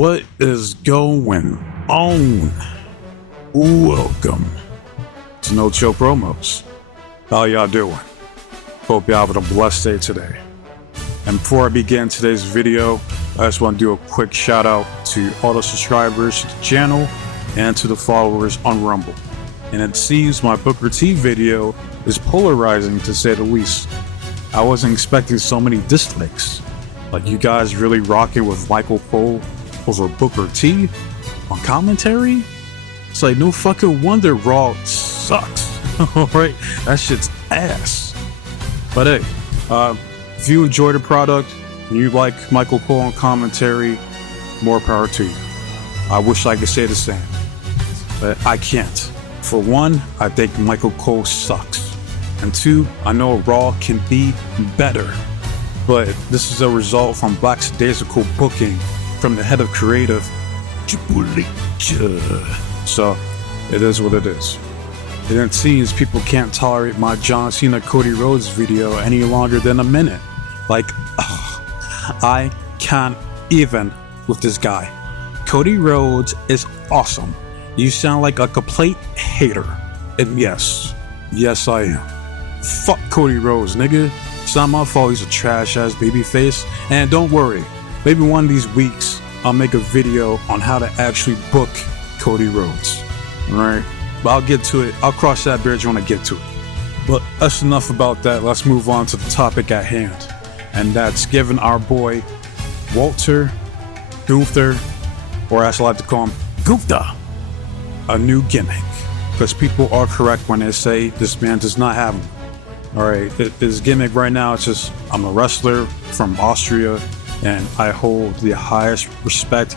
What is going on? Welcome to No Chill Promos. How y'all doing? Hope y'all having a blessed day today. And before I begin today's video, I just want to do a quick shout out to all the subscribers to the channel and to the followers on Rumble. And it seems my Booker T video is polarizing, to say the least. I wasn't expecting so many dislikes. Like, you guys really rocking with Michael Cole over Booker T on commentary? It's like, no fucking wonder Raw sucks. Alright, that shit's ass. But hey, if you enjoy the product and you like Michael Cole on commentary, more power to you. I wish I could say the same, but I can't. For one, I think Michael Cole sucks. And two, I know Raw can be better. But this is a result from lackadaisical booking from the head of creative, Triple H. So it is what it is. And it seems people can't tolerate my John Cena Cody Rhodes video any longer than a minute. Like, I can't even with this guy. Cody Rhodes is awesome. You sound like a complete hater. And yes, I am. Fuck Cody Rhodes, nigga. It's not my fault he's a trash ass babyface. And don't worry, maybe one of these weeks I'll make a video on how to actually book Cody Rhodes. Alright? But I'll get to it. I'll cross that bridge when I get to it. But that's enough about that. Let's move on to the topic at hand. And that's giving our boy Walter Gunther, or as I like to call him, Gunther, a new gimmick. Because people are correct when they say this man does not have one. Alright, his gimmick right now is just, I'm a wrestler from Austria and I hold the highest respect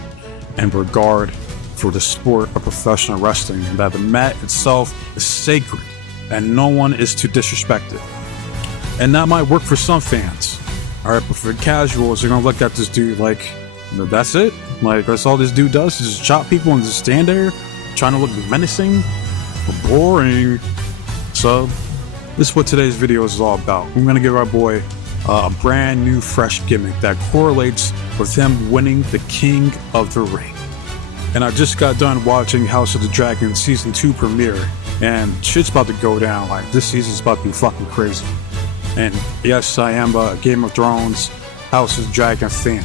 and regard for the sport of professional wrestling, and that the mat itself is sacred and no one is to disrespect it. And that might work for some fans. Alright, but for casuals, you're gonna look at this dude like, that's it? Like, that's all this dude does is just chop people and just stand there trying to look menacing? Boring. So, this is what today's video is all about. We're going to give our boy a brand new fresh gimmick that correlates with him winning the King of the Ring. And I just got done watching House of the Dragon Season 2 premiere, and shit's about to go down. Like, this season's about to be fucking crazy. And yes, I am a Game of Thrones House of the Dragon fan.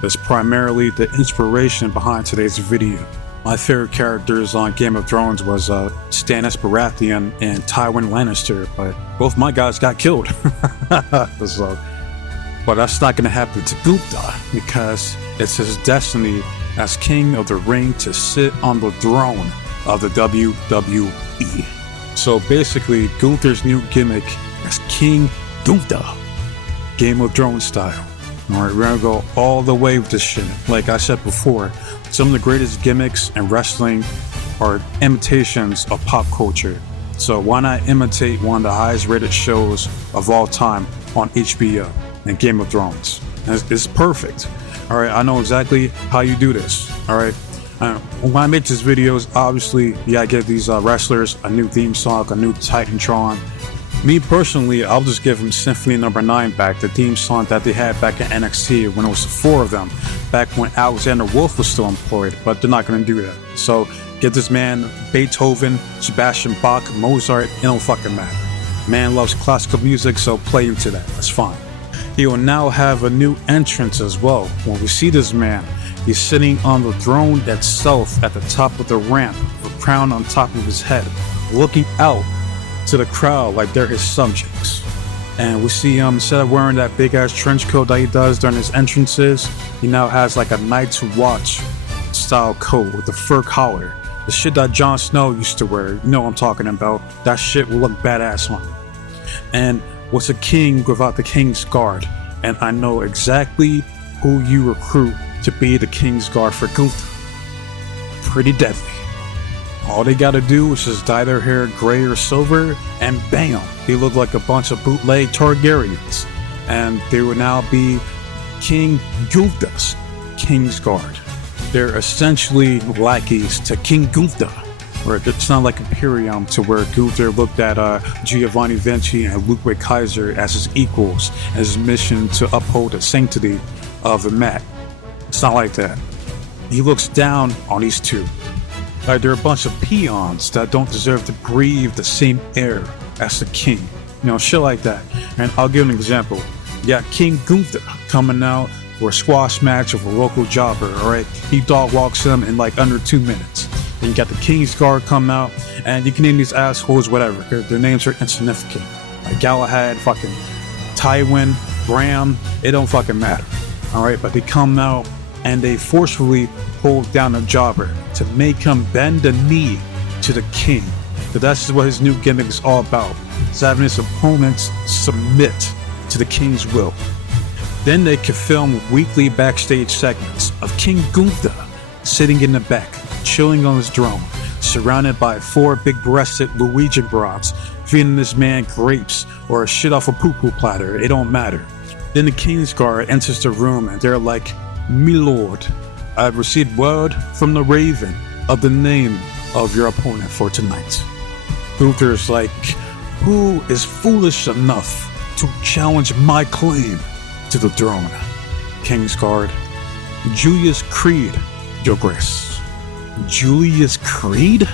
That's primarily the inspiration behind today's video. My favorite characters on Game of Thrones was Stannis Baratheon and Tywin Lannister, but both my guys got killed. So, but that's not going to happen to Gunther, because it's his destiny as King of the Ring to sit on the throne of the WWE. So basically, Gunther's new gimmick is King Gunther, Game of Thrones style. Alright, we're gonna go all the way with this shit. Like I said before, some of the greatest gimmicks in wrestling are imitations of pop culture. So why not imitate one of the highest rated shows of all time on HBO and Game of Thrones? It's perfect. Alright, I know exactly how you do this. Alright, when I make these videos, obviously you gotta give these wrestlers a new theme song, a new Titantron. Me personally, I'll just give them Symphony No. 9 back, the theme song that they had back in NXT when it was 4 of them, back when Alexander Wolf was still employed, but they're not going to do that. So get this man Beethoven, Sebastian Bach, Mozart, it don't fucking matter. Man loves classical music, so play into that, that's fine. He will now have a new entrance as well. When we see this man, he's sitting on the throne itself at the top of the ramp, with a crown on top of his head, looking out to the crowd like they're his subjects. And we see him, instead of wearing that big ass trench coat that he does during his entrances, he now has like a Night's Watch style coat with a fur collar. The shit that Jon Snow used to wear, you know what I'm talking about. That shit will look badass on him. And what's a king without the King's Guard? And I know exactly who you recruit to be the King's Guard for Gunther. Pretty deadly. All they gotta do is just dye their hair gray or silver, and bam, they look like a bunch of bootleg Targaryens. And they will now be King Gunther's King's Guard. They're essentially lackeys to King Gunther. Or it's not like Imperium, to where Gunther looked at Giovanni Vinci and Ludwig Kaiser as his equals, and his mission to uphold the sanctity of the mat. It's not like that. He looks down on these two. Like they're a bunch of peons that don't deserve to breathe the same air as the king. You know, shit like that. And I'll give an example. You got King Gunther coming out for a squash match of a local jobber, alright? He dog walks him in like under 2 minutes. Then you got the King's Guard come out, and you can name these assholes whatever. Their names are insignificant. Like Galahad, fucking Tywin, Bram, it don't fucking matter. Alright, but they come out and they forcefully hold down a jobber to make him bend the knee to the king. So that's what his new gimmick is all about. It's having his opponents submit to the king's will. Then they could film weekly backstage segments of King Gunther sitting in the back, chilling on his throne, surrounded by 4 big-breasted Norwegian broads, feeding this man grapes or shit off a poo-poo platter, it don't matter. Then the King's Guard enters the room and they're like, "Me lord, I've received word from the Raven of the name of your opponent for tonight." Gunther's like, "Who is foolish enough to challenge my claim to the throne?" King's Guard, "Julius Creed, your grace." "Julius Creed?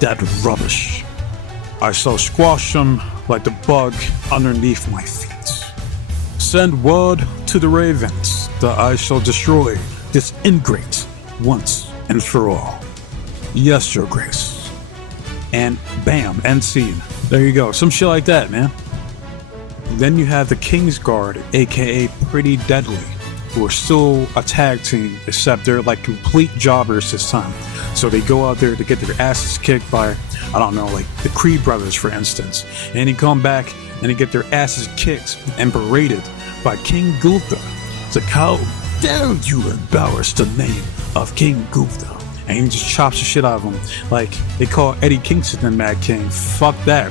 That rubbish. I shall squash him like the bug underneath my feet. Send word to the Ravens that I shall destroy this ingrate once and for all. Yes, your grace." And bam, end scene. There you go. Some shit like that, man. Then you have the King's Guard, aka Pretty Deadly, who are still a tag team, except they're like complete jobbers this time. So they go out there to get their asses kicked by, I don't know, like the Creed brothers, for instance. And they come back and they get their asses kicked and berated by King Gunther. It's like, "How dare you embarrass the name of King Gunther?" And he just chops the shit out of him. Like they call Eddie Kingston the Mad King. Fuck that.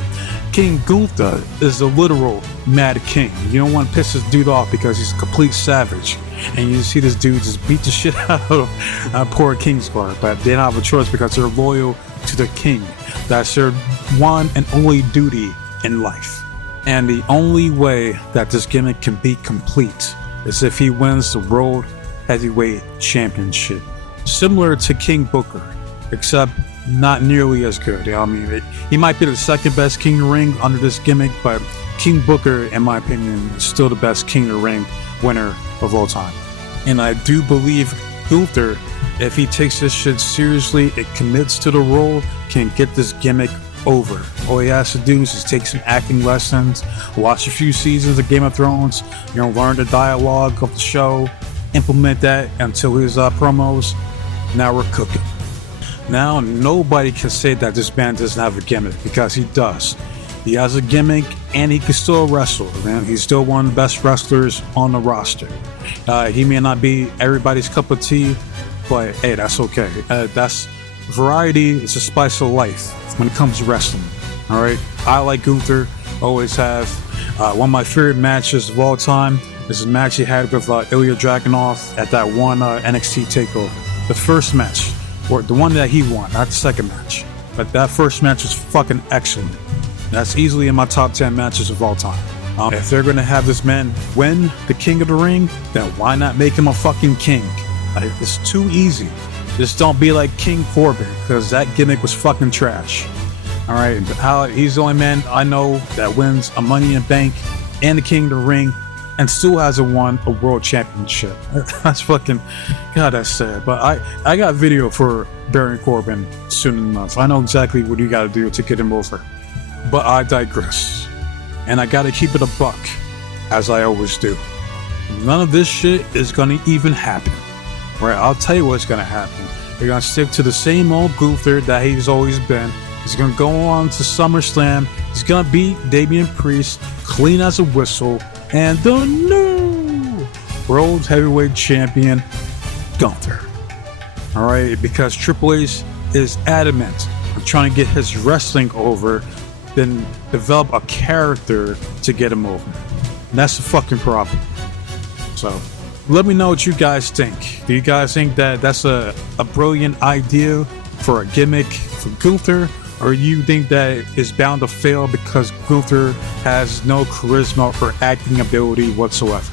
King Gunther is the literal Mad King. You don't want to piss this dude off because he's a complete savage. And you see this dude just beat the shit out of poor King's Guard. But they don't have a choice because they're loyal to the king. That's their one and only duty in life. And the only way that this gimmick can be complete is if he wins the World Heavyweight Championship. Similar to King Booker, except not nearly as good. I mean, he might be the second best King of the Ring under this gimmick, but King Booker, in my opinion, is still the best King of the Ring winner of all time. And I do believe Gunther, if he takes this shit seriously, it commits to the role, can get this gimmick over. All he has to do is just take some acting lessons, watch a few seasons of Game of Thrones, learn the dialogue of the show, implement that until his promos. Now we're cooking. Now nobody can say that this man doesn't have a gimmick, because he does. He has a gimmick and he can still wrestle, man. He's still one of the best wrestlers on the roster. He may not be everybody's cup of tea, but hey, that's okay. That's variety. It's a spice of life when it comes to wrestling. All right, I like Gunther. Always have. One of my favorite matches of all time is a match he had with Ilya Dragunov at that one NXT Takeover. The first match, or the one that he won, not the second match. But that first match was fucking excellent. That's easily in my top 10 matches of all time. If they're gonna have this man win the King of the Ring, then why not make him a fucking king? Like, it's too easy. Just don't be like King Corbin, because that gimmick was fucking trash. Alright, he's the only man I know that wins a Money in the Bank and the King of the Ring and still hasn't won a world championship. That's fucking, God, that's sad. But I got video for Baron Corbin soon enough. I know exactly what you gotta do to get him over. But I digress. And I gotta keep it a buck, as I always do. None of this shit is gonna even happen. Right, I'll tell you what's gonna happen. They're gonna stick to the same old Gunther that he's always been. He's gonna go on to SummerSlam. He's gonna beat Damian Priest clean as a whistle. And the new World Heavyweight Champion, Gunther. Alright, because Triple H is adamant on trying to get his wrestling over, then develop a character to get him over. And that's the fucking problem. So, let me know what you guys think. Do you guys think that that's a brilliant idea for a gimmick for Gunther? Or you think that it's bound to fail because Gunther has no charisma or acting ability whatsoever?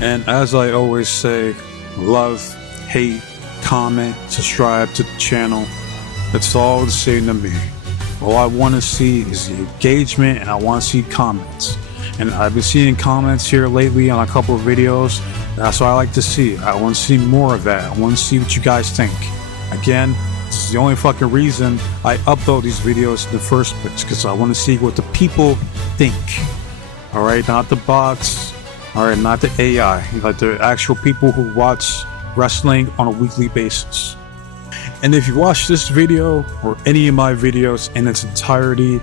And as I always say, love, hate, comment, subscribe to the channel. It's all the same to me. All I want to see is the engagement, and I want to see comments. And I've been seeing comments here lately on a couple of videos. That's what I like to see. I want to see more of that. I want to see what you guys think. Again, this is the only fucking reason I upload these videos in the first place, because I want to see what the people think. Alright, not the bots. Alright, not the AI. Like the actual people who watch wrestling on a weekly basis. And if you watch this video or any of my videos in its entirety,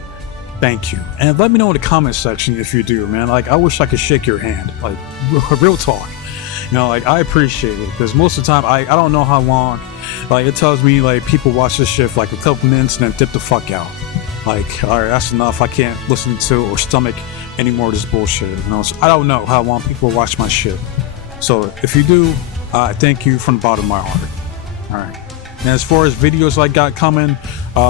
thank you. And let me know in the comment section if you do, man. Like, I wish I could shake your hand. Like, real talk. You know, like, I appreciate it. Because most of the time, I don't know how long. Like, it tells me, like, people watch this shit for, like, a couple minutes and then dip the fuck out. Like, alright, that's enough. I can't listen to or stomach any more of this bullshit. You know, so I don't know how long people watch my shit. So, if you do, thank you from the bottom of my heart. Alright. And as far as videos I got coming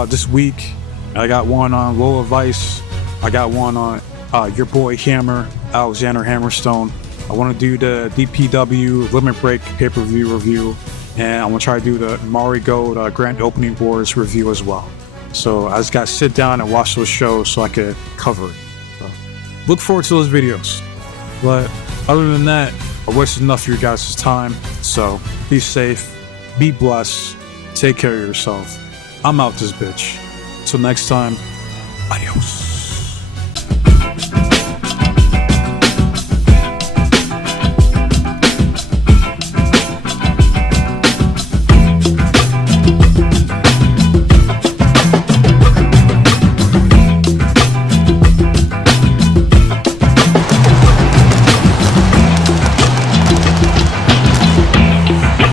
this week, I got one on Low Advice. I got one on your boy Hammer, Alexander Hammerstone. I want to do the DPW Limit Break pay-per-view review. And I want to try to do the Mari Gold Grand Opening Wars review as well. So I just got to sit down and watch those shows so I could cover it. So, look forward to those videos. But other than that, I wasted enough of your guys' time. So be safe, be blessed, take care of yourself. I'm out this bitch. Till next time, adios.